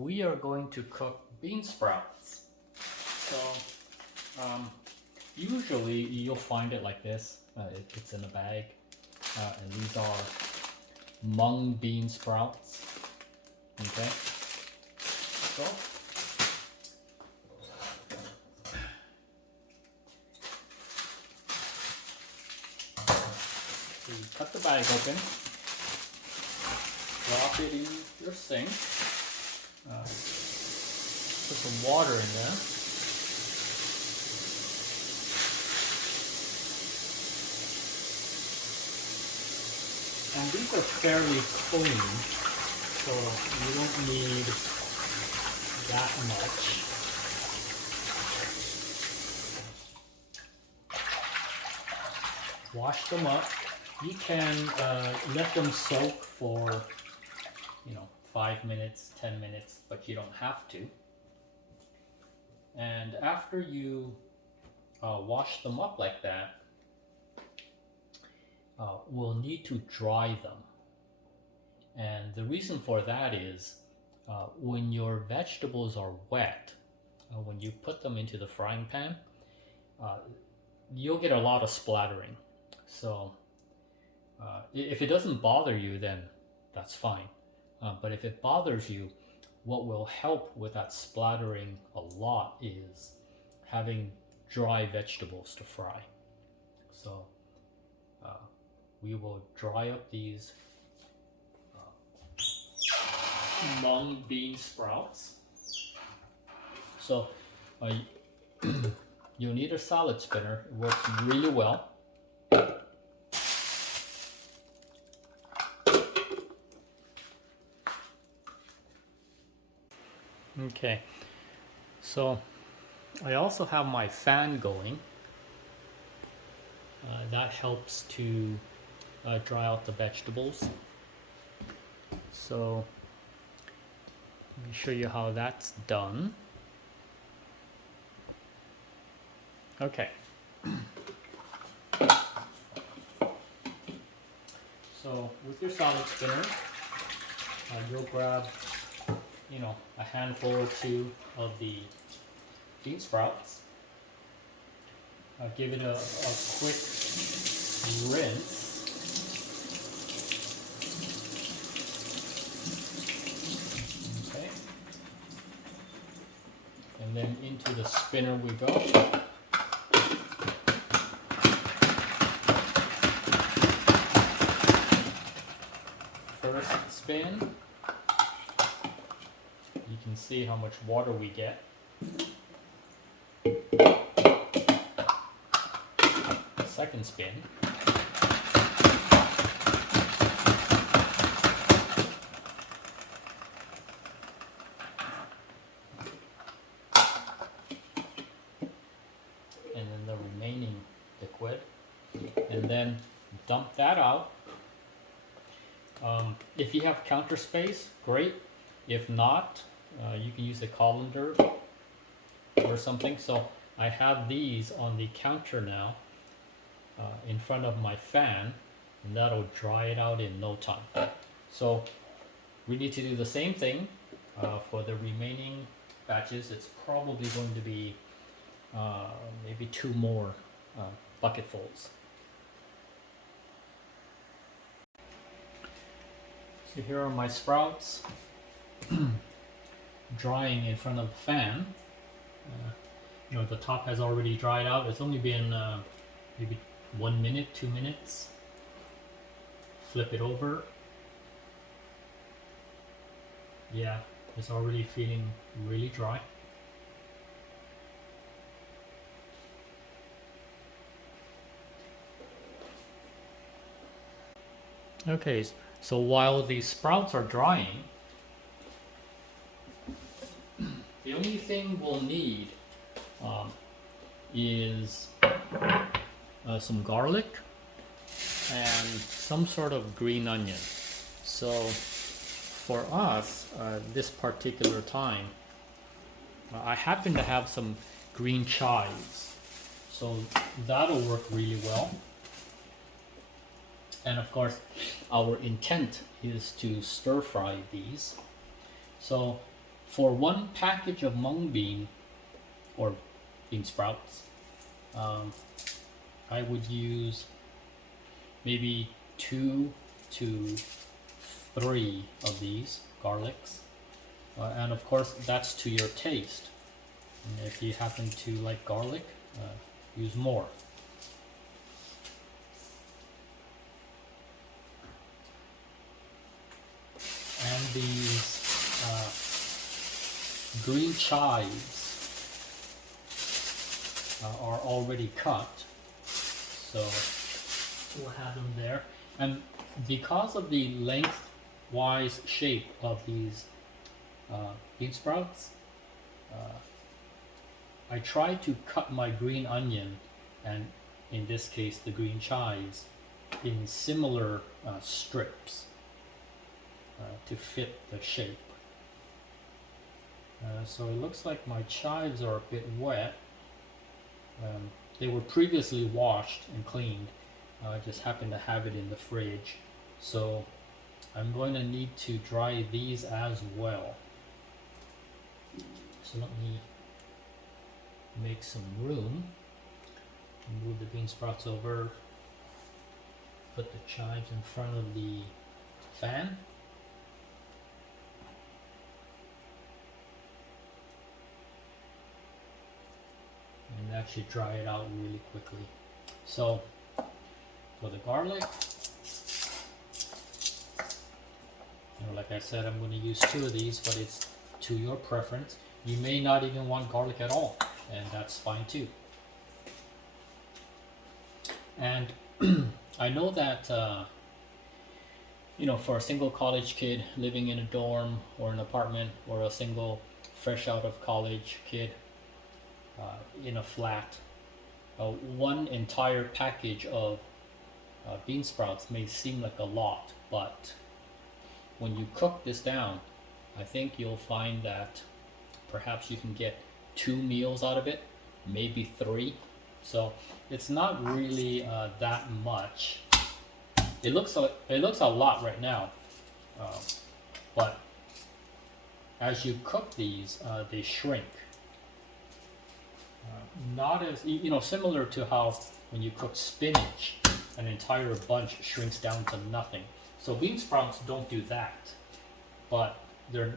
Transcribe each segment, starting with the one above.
we are going to cook bean sprouts. So usually you'll find it like this. It's in a bag, and these are Mung bean sprouts. Okay, so you cut the bag open, drop it in your sink, put some water in there. And these are fairly clean, so you don't need that much. Wash them up. You can let them soak for 5 minutes, 10 minutes, but you don't have to. And after you wash them up like that, we'll need to dry them. And the reason for that is when your vegetables are wet, when you put them into the frying pan, you'll get a lot of splattering. So if it doesn't bother you, then that's fine. But if it bothers you, what will help with that splattering a lot is having dry vegetables to fry. So we will dry up these mung bean sprouts. So you'll need a salad spinner. It works really well. Okay, so I also have my fan going. That helps to dry out the vegetables. So let me show you how that's done. Okay. So with your salad spinner, you'll grab a handful or two of the bean sprouts. Give it a quick rinse. Okay. And then into the spinner we go. First spin. You can see how much water we get. Second spin. And then the remaining liquid. And then dump that out. If you have counter space, great. If not, you can use a colander or something. So I have these on the counter now in front of my fan, and that'll dry it out in no time. So we need to do the same thing for the remaining batches. It's probably going to be maybe 2 more bucketfuls. So here are my sprouts drying in front of the fan. The top has already dried out. It's only been maybe 1 minute, 2 minutes. Flip it over. Yeah, it's already feeling really dry. Okay, so while the sprouts are drying, the only thing we'll need is some garlic and some sort of green onion. So for us, this particular time, I happen to have some green chives, so that'll work really well. And of course, our intent is to stir fry these. So For one package of mung bean or bean sprouts, I would use maybe 2 to 3 of these garlics, and of course that's to your taste. And if you happen to like garlic, use more. And these green chives are already cut, so we'll have them there. And because of the lengthwise shape of these bean sprouts, I try to cut my green onion, and in this case the green chives, in similar strips to fit the shape. So it looks like my chives are a bit wet. They were previously washed and cleaned. I just happen to have it in the fridge. So I'm going to need to dry these as well. So let me make some room. Move the bean sprouts over. Put the chives in front of the fan. And that should dry it out really quickly. So for the garlic, like I said, I'm going to use 2 of these, but it's to your preference. You may not even want garlic at all, and that's fine too. And I know that for a single college kid living in a dorm or an apartment, or a single fresh out of college kid in a flat, one entire package of bean sprouts may seem like a lot, but when you cook this down, I think you'll find that perhaps you can get 2 meals out of it, maybe 3. So it's not really that much. It looks a lot right now, but as you cook these, they shrink. Not as similar to how when you cook spinach, an entire bunch shrinks down to nothing. So bean sprouts don't do that, but they're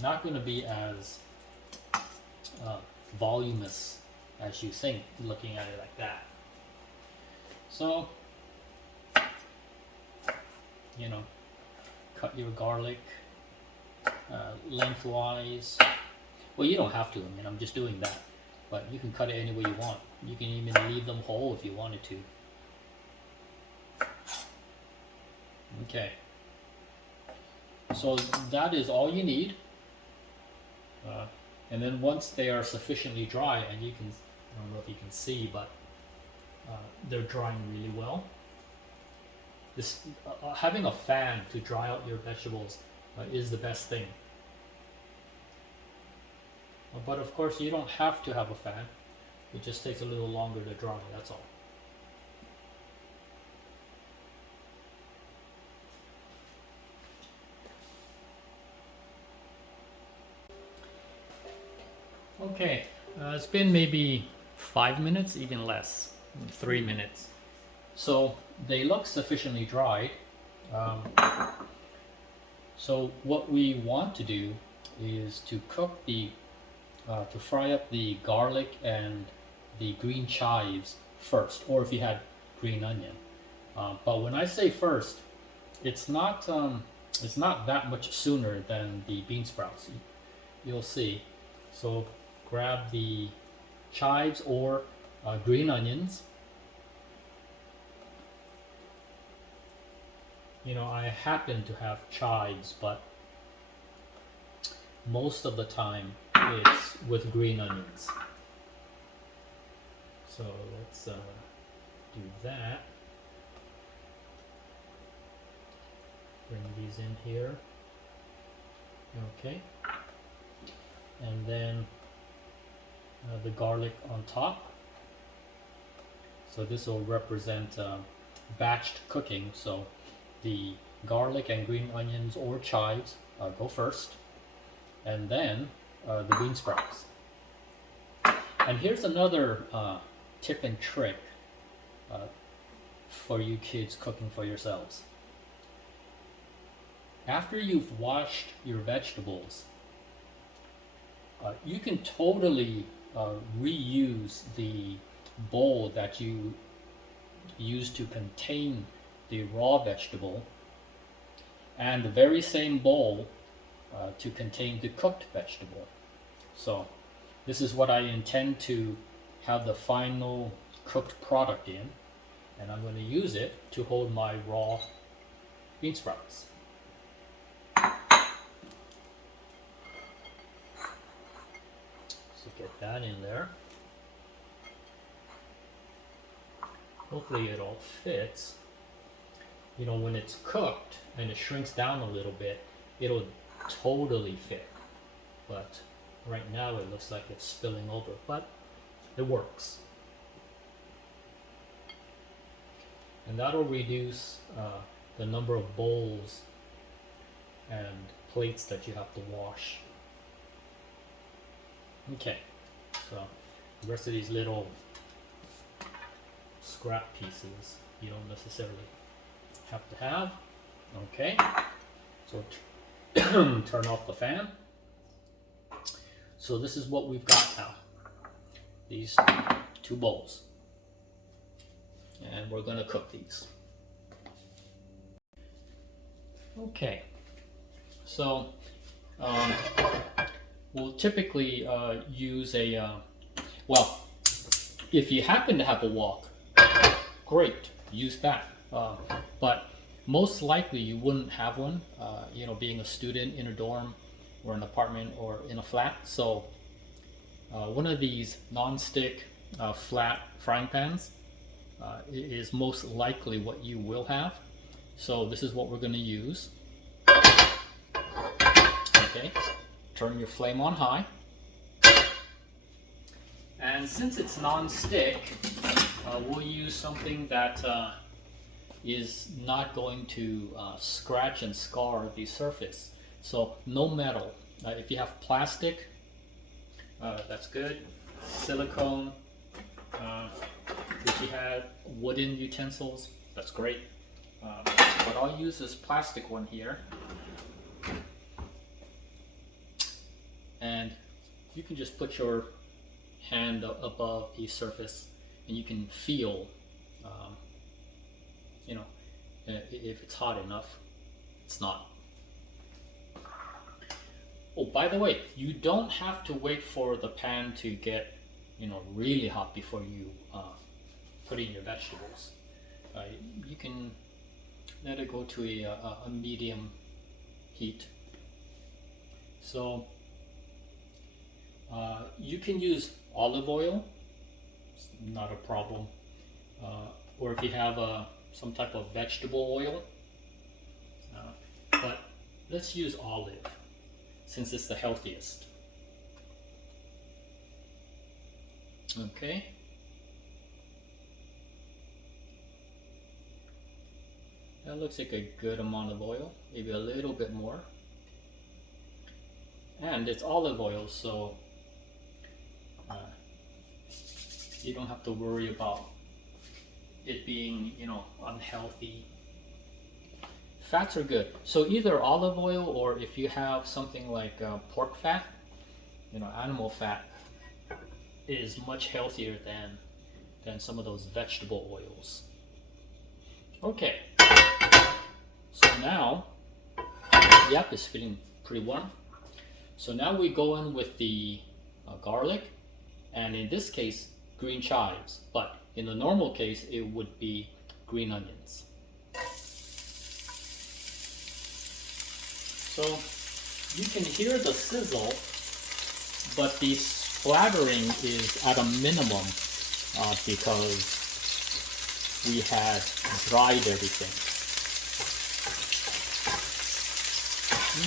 not going to be as voluminous as you think, looking at it like that. So, cut your garlic lengthwise. Well, you don't have to. I'm just doing that, but you can cut it any way you want. You can even leave them whole if you wanted to. Okay, so that is all you need, and then once they are sufficiently dry, and I don't know if you can see, but they're drying really well. This having a fan to dry out your vegetables is the best thing. But of course you don't have to have a fan. It just takes a little longer to dry, that's all. Okay, it's been maybe 5 minutes, even less, 3 minutes. So they look sufficiently dried. So what we want to do is to to fry up the garlic and the green chives first, or if you had green onion. But when I say first, it's not that much sooner than the bean sprouts. You'll see. So grab the chives or green onions. I happen to have chives, but most of the time it's with green onions. So let's do that. Bring these in here. Okay. And then the garlic on top. So this will represent batched cooking. So the garlic and green onions or chives go first. and then the bean sprouts. And here's another tip and trick for you kids cooking for yourselves. After you've washed your vegetables, you can totally reuse the bowl that you used to contain the raw vegetable, and the very same bowl to contain the cooked vegetable. So this is what I intend to have the final cooked product in, and I'm going to use it to hold my raw bean sprouts. So get that in there. Hopefully it all fits. You know, when it's cooked and it shrinks down a little bit, it'll totally fit. But right now it looks like it's spilling over, but it works. And that'll reduce the number of bowls and plates that you have to wash. Okay, so the rest of these little scrap pieces you don't necessarily have to have. Okay, so turn off the fan. So this is what we've got now, these two bowls, and we're going to cook these. Okay, so we'll typically use a well, if you happen to have a wok, great, use that, but most likely you wouldn't have one, you know, being a student in a dorm or an apartment or in a flat. So one of these non-stick flat frying pans is most likely what you will have. So this is what we're going to use. Okay, turn your flame on high. And since it's non-stick, we'll use something that is not going to scratch and scar the surface. So no metal. If you have plastic, that's good. Silicone. If you have wooden utensils, that's great. But I'll use this plastic one here. And you can just put your hand above the surface and you can feel, you know, if it's hot enough. It's not. Oh, by the way, you don't have to wait for the pan to get, you know, really hot before you put in your vegetables. You can let it go to a medium heat. So you can use olive oil, it's not a problem, or if you have some type of vegetable oil, but let's use olive since it's the healthiest. Okay. That looks like a good amount of oil, maybe a little bit more. And it's olive oil, so you don't have to worry about it being, you know, unhealthy. Fats are good. So either olive oil, or if you have something like pork fat, you know, animal fat is much healthier than some of those vegetable oils. Okay. So now, yep, it's feeling pretty warm. So now we go in with the garlic, and in this case, green chives, but in the normal case, it would be green onions. So you can hear the sizzle, but the splattering is at a minimum because we had dried everything.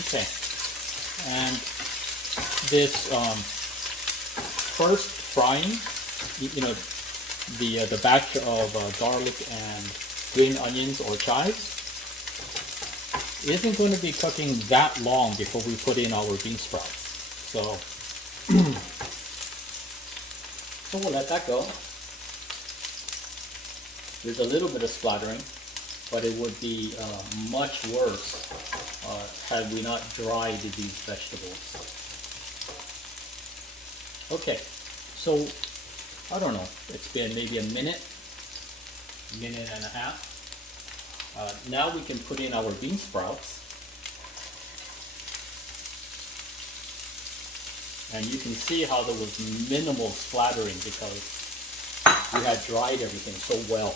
Okay, and this first frying, you know, the batch of garlic and green onions or chives isn't going to be cooking that long before we put in our bean sprouts. So, so we'll let that go. There's a little bit of splattering, but it would be much worse had we not dried these vegetables. Okay, so I don't know, it's been maybe a minute and a half. Now we can put in our bean sprouts. And you can see how there was minimal splattering because we had dried everything so well.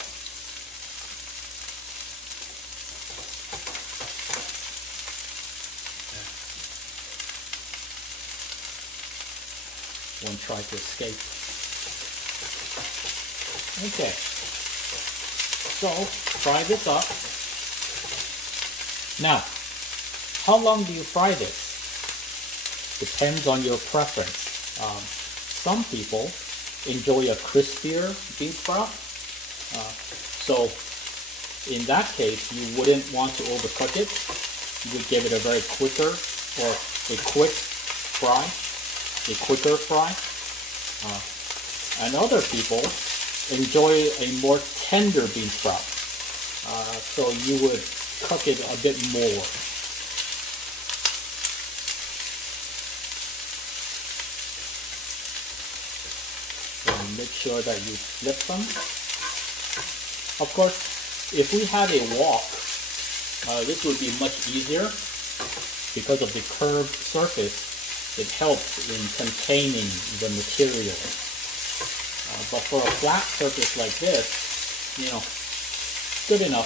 One tried to escape. Okay, so fry this up. Now, how long do you fry this? Depends on your preference. Some people enjoy a crispier bean sprout. So in that case, you wouldn't want to overcook it. You would give it a very quicker or a quick fry, a quicker fry. And other people enjoy a more tender bean sprout. So you would cook it a bit more. Make sure that you flip them. Of course, if we had a wok, this would be much easier because of the curved surface. It helps in containing the material. But for a flat surface like this, you know, good enough,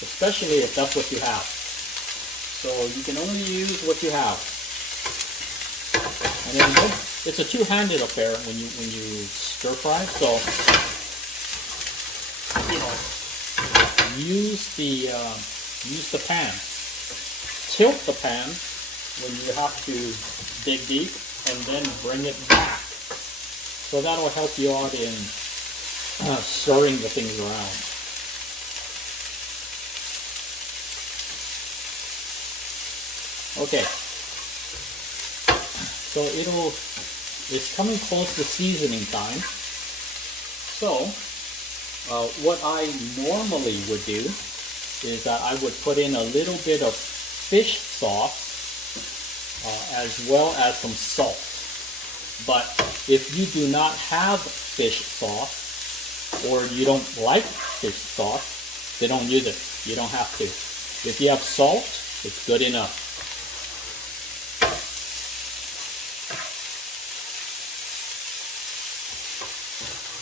especially if that's what you have. So you can only use what you have. And then it's a two-handed affair when you stir fry. So you know, use the pan. Tilt the pan when you have to dig deep, and then bring it back. So that'll help you out in stirring the things around. Okay. So it's coming close to seasoning time. So what I normally would do is that I would put in a little bit of fish sauce as well as some salt. But if you do not have fish sauce, or you don't like fish sauce, then don't use it. You don't have to. If you have salt, it's good enough.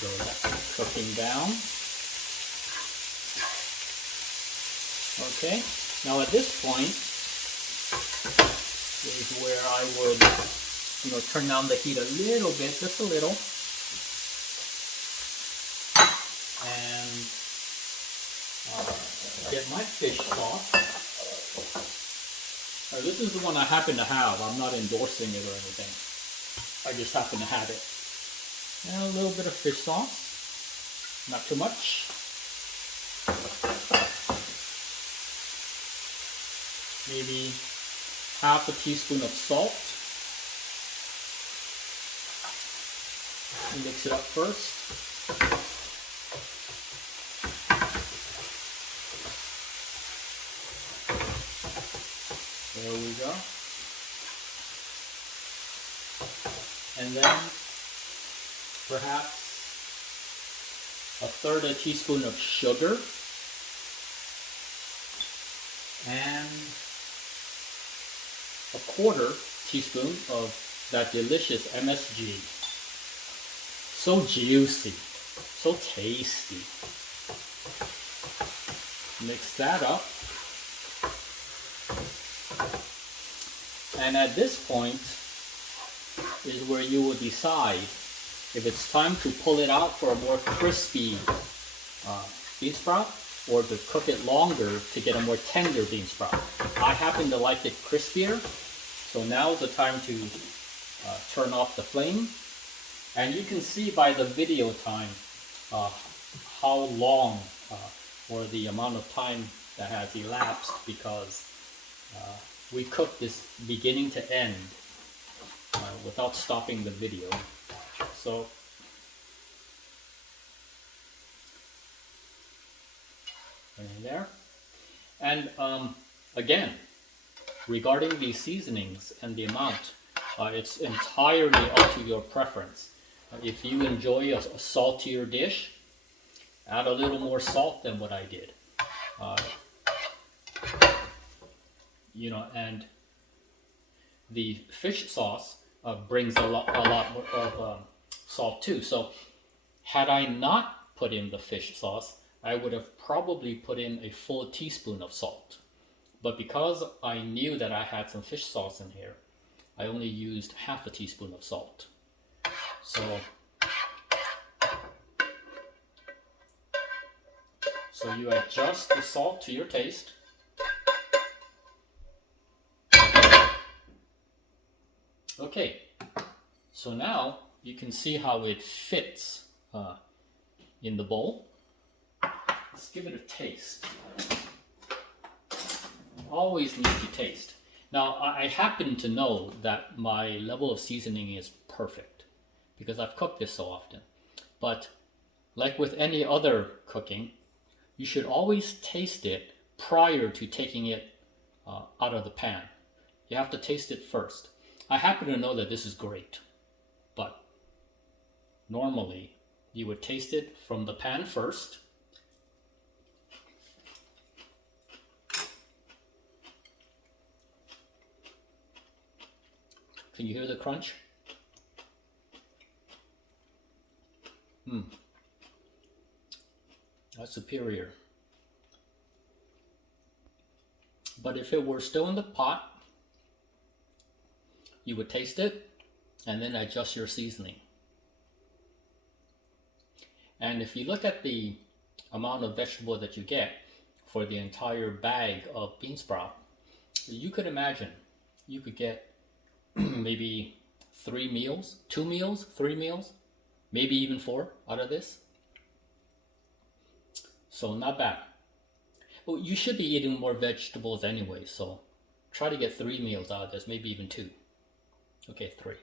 So that's cooking down. Okay, now at this point is where I would, turn down the heat a little bit, just a little, and get my fish sauce. Now, this is the one I happen to have. I'm not endorsing it or anything. I just happen to have it. And a little bit of fish sauce, not too much. Maybe half a teaspoon of salt. Mix it up first. There we go. And then perhaps a third a teaspoon of sugar and a quarter teaspoon of that delicious MSG. So juicy, so tasty. Mix that up. And at this point is where you will decide if it's time to pull it out for a more crispy bean sprout, or to cook it longer to get a more tender bean sprout. I happen to like it crispier, so now is the time to turn off the flame. And you can see by the video time how long or the amount of time that has elapsed, because we cooked this beginning to end without stopping the video. So in there. And again, regarding the seasonings and the amount, it's entirely up to your preference. If you enjoy a saltier dish, add a little more salt than what I did. You know, and the fish sauce brings a lot more of salt too. So had I not put in the fish sauce, I would have probably put in a full teaspoon of salt. But because I knew that I had some fish sauce in here, I only used half a teaspoon of salt. So you adjust the salt to your taste. Okay, so now you can see how it fits in the bowl. Let's give it a taste. Always need to taste. Now, I happen to know that my level of seasoning is perfect because I've cooked this so often. But like with any other cooking, you should always taste it prior to taking it out of the pan. You have to taste it first. I happen to know that this is great, but normally you would taste it from the pan first. Can you hear the crunch? That's superior. But if it were still in the pot, you would taste it and then adjust your seasoning. And if you look at the amount of vegetable that you get for the entire bag of bean sprout, you could imagine you could get maybe 3 meals, 2 meals, 3 meals, maybe even 4 out of this. So not bad. Well, you should be eating more vegetables anyway, so try to get 3 meals out of this, maybe even 2. Okay, 3.